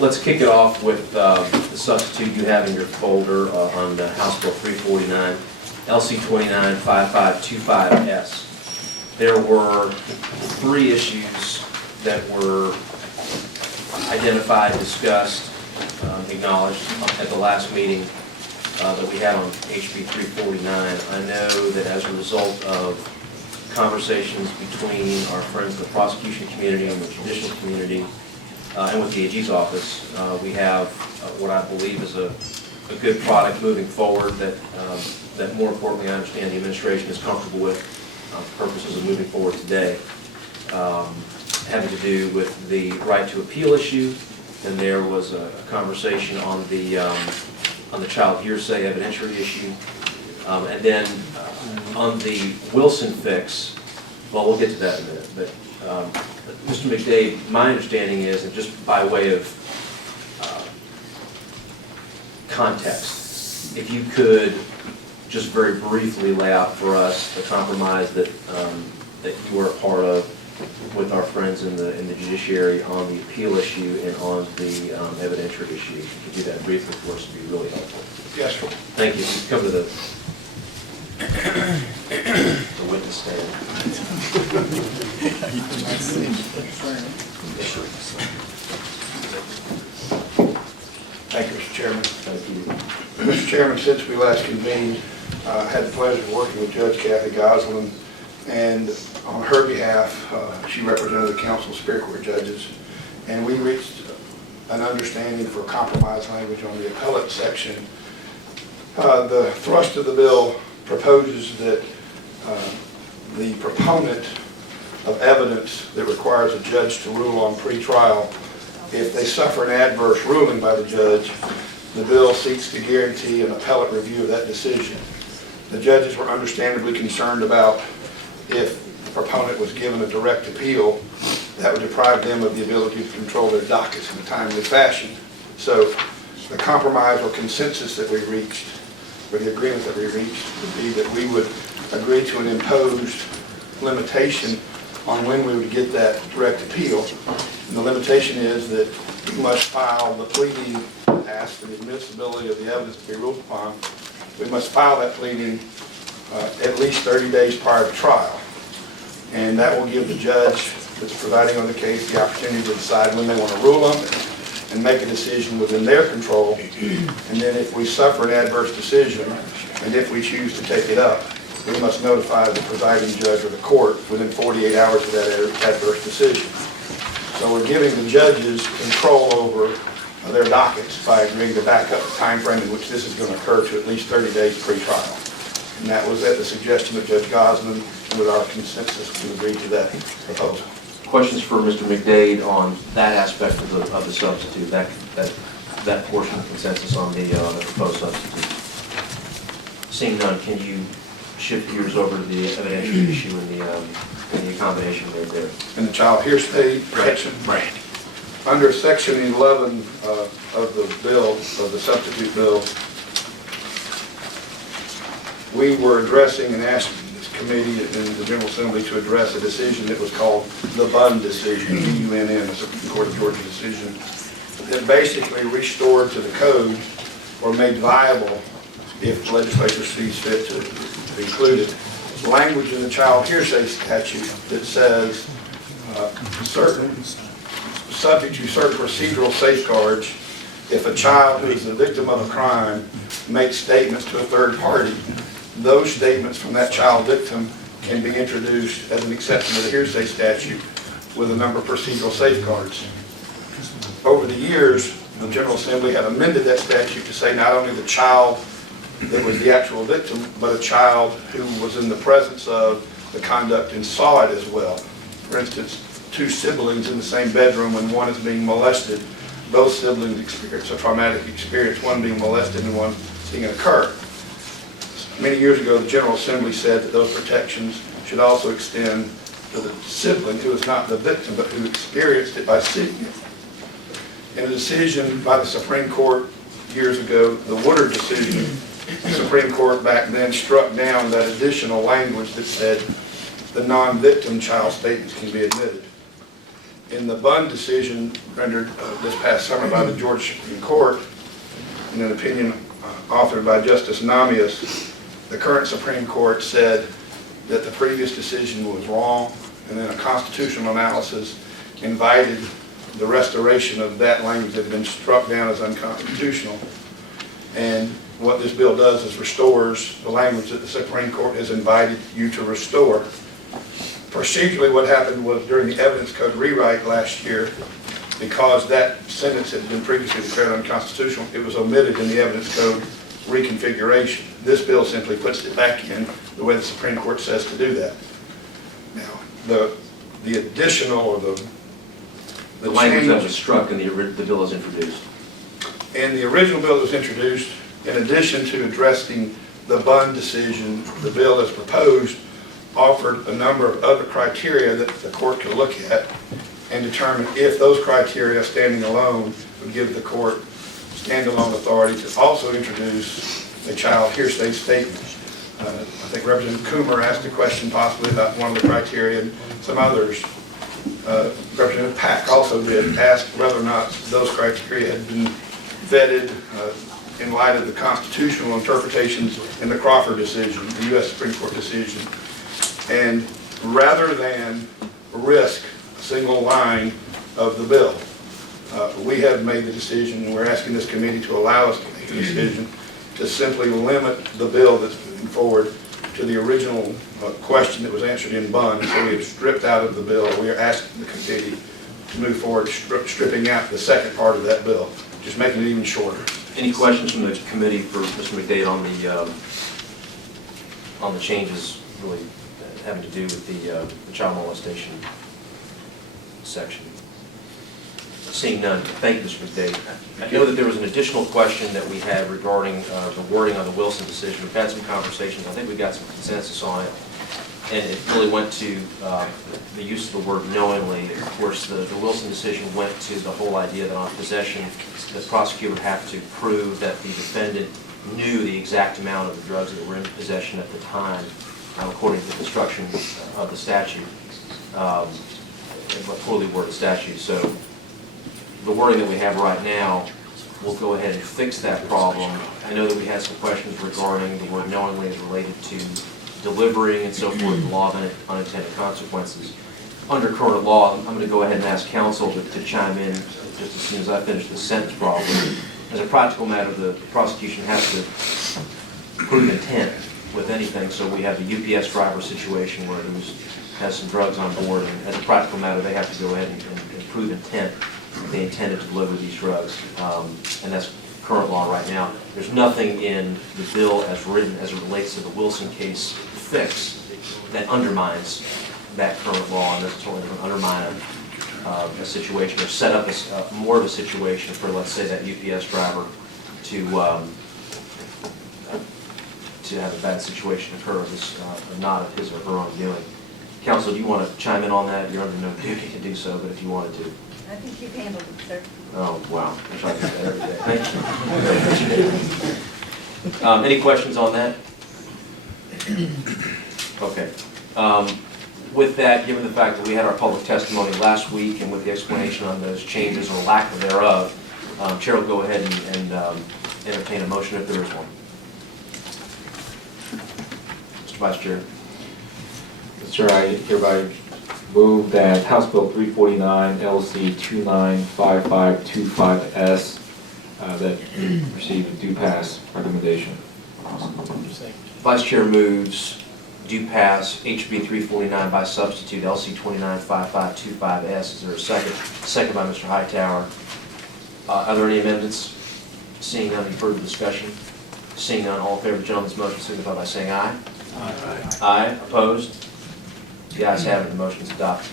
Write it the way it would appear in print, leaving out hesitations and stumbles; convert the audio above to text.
let's kick it off with the substitute you have in your folder on House Bill 349, LC 295525S. There were 3 issues that were identified, discussed, acknowledged at the last meeting that we had on HB 349. I know that as a result of conversations between our friends in the prosecution community and the judicial community and with the AG's office, we have what I believe is a good product moving forward that, that more importantly I understand the administration is comfortable with for purposes of moving forward today. Having to do with the right to appeal issue, and there was a conversation on the child hearsay evidentiary issue, and then on the Wilson fix. Well, we'll get to that in a minute. But Mr. McDade, my understanding is, and just by way of context, if you could just very briefly lay out for us the compromise that that you were a part of with our friends in the judiciary on the appeal issue and on the evidentiary issue. If you could do that briefly for us, it would be really helpful. Yes, sir. Thank you. Come to the witness stand. Thank you, Mr. Chairman. Thank you. Mr. Chairman, since we last convened, I had the pleasure of working with Judge Kathy Goslin, and on her behalf, she represented the Council of Superior Court Judges, and we reached an understanding for compromise language on the appellate section. The thrust of the bill proposes that the proponent of evidence that requires a judge to rule on pretrial, if they suffer an adverse ruling by the judge, the bill seeks to guarantee an appellate review of that decision. The judges were understandably concerned about if the proponent was given a direct appeal, that would deprive them of the ability to control their dockets in a timely fashion. So the compromise or consensus that we reached, or the agreement that we reached, would be that we would agree to an imposed limitation on when we would get that direct appeal. And the limitation is that we must file the pleading as to the admissibility of the evidence to be ruled upon. We must file that pleading at least 30 days prior to trial. And that will give the judge that's presiding on the case the opportunity to decide when they want to rule on it and make a decision within their control. And then if we suffer an adverse decision, and if we choose to take it up, we must notify the presiding judge or the court within 48 hours of that adverse decision. So we're giving the judges control over their dockets by agreeing to back up the time frame in which this is going to occur to at least 30 days pre-trial. And that was at the suggestion of Judge Goslin, and with our consensus, we agreed to that proposal. Questions for Mr. McDade on that aspect of the substitute, that portion of consensus on the proposed substitute? Seeing none, can you shift gears over to the evidentiary issue and the accommodation made there? And the child hearsay section. Right. Under section 11 of the bill, of the substitute bill, we were addressing and asking this committee in the General Assembly to address a decision that was called the Bunn decision, B-U-N-N, the Supreme Court of Georgia decision, that basically restored to the code or made viable, if the legislature sees fit to include it, language in the child hearsay statute that says subject to certain procedural safeguards, if a child who is the victim of a crime makes statements to a third party, those statements from that child victim can be introduced as an exception to the hearsay statute with a number of procedural safeguards. Over the years, the General Assembly had amended that statute to say not only the child that was the actual victim, but a child who was in the presence of the conduct and saw it as well. For instance, 2 siblings in the same bedroom when one is being molested, both siblings experience a traumatic experience, one being molested and one seeing it occur. Many years ago, the General Assembly said that those protections should also extend to the sibling who is not the victim, but who experienced it by seeing it. In a decision by the Supreme Court years ago, the Woodard decision, the Supreme Court back then struck down that additional language that said the non-victim child statements can be admitted. in the Bunn decision rendered this past summer by the Georgia Supreme Court, in an opinion authored by Justice Namias, the current Supreme Court said that the previous decision was wrong, and then a constitutional analysis invited the restoration of that language that had been struck down as unconstitutional. And what this bill does is restores the language that the Supreme Court has invited you to restore. Procedurally, what happened was during the evidence code rewrite last year, because that sentence had been previously declared unconstitutional, it was omitted in the evidence code reconfiguration. This bill simply puts it back in the way the Supreme Court says to do that. Now, the additional or the language that was struck in the bill is introduced. In the original bill that was introduced, in addition to addressing the Bunn decision, the bill as proposed offered a number of other criteria that the court could look at and determine if those criteria standing alone would give the court standalone authority to also introduce a child hearsay statement. I think Representative Coomer asked a question possibly about one of the criteria, and some others. Representative Pack also did ask whether or not those criteria had been vetted in light of the constitutional interpretations in the Crawford decision, the U.S. Supreme Court decision. And rather than risk a single line of the bill, we have made the decision, and we're asking this committee to allow us to make the decision to simply limit the bill that's moving forward to the original question that was answered in Bunn. So we have stripped out of the bill. We are asking the committee to move forward, stripping out the second part of that bill, just making it even shorter. Any questions from the committee for Mr. McDade on the changes really having to do with the child molestation section? Seeing none, thank you, Mr. McDade. I know that there was an additional question that we had regarding the wording on the Wilson decision. We've had some conversations. I think we got some consensus on it, and it really went to the use of the word knowingly. Of course, the Wilson decision went to the whole idea that on possession, the prosecutor would have to prove that the defendant knew the exact amount of the drugs that were in possession at the time, according to the construction of the statute, a poorly worded statute. So the wording that we have right now will go ahead and fix that problem. I know that we had some questions regarding the word knowingly as related to delivering and so forth, the law of unintended consequences. Under current law, I'm going to go ahead and ask counsel to chime in just as soon as I finish the sentence problem. As a practical matter, the prosecution has to prove intent with anything, so we have the UPS driver situation where he has some drugs on board, and as a practical matter, they have to go ahead and prove intent. They intended to deliver these drugs, and that's current law right now. There's nothing in the bill as written as it relates to the Wilson case fix that undermines that current law, and that's only going to undermine a situation or set up more of a situation for, let's say, that UPS driver to have a bad situation occur as not of his or her own doing. Counsel, do you want to chime in on that? You're under no duty to do so, but if you wanted to. I think you've handled it, sir. Oh, wow. I try to do that every day. Thank you. Any questions on that? Okay. With that, given the fact that we had our public testimony last week and with the explanation on those changes or lack thereof, Chair will go ahead and entertain a motion if there is one. Mr. Vice Chair. Mr. Chair, I hereby move that House Bill 349 LC 295525S that received a due pass recommendation. Vice Chair moves due pass HB 349 by substitute LC 295525S. Is there a second? Second by Mr. Hightower. Are there any amendments? Seeing none, any further discussion? Seeing none, all in favor of the gentleman's motion signify by saying aye. Aye. Aye. Opposed? The ayes have it. The motion is adopted.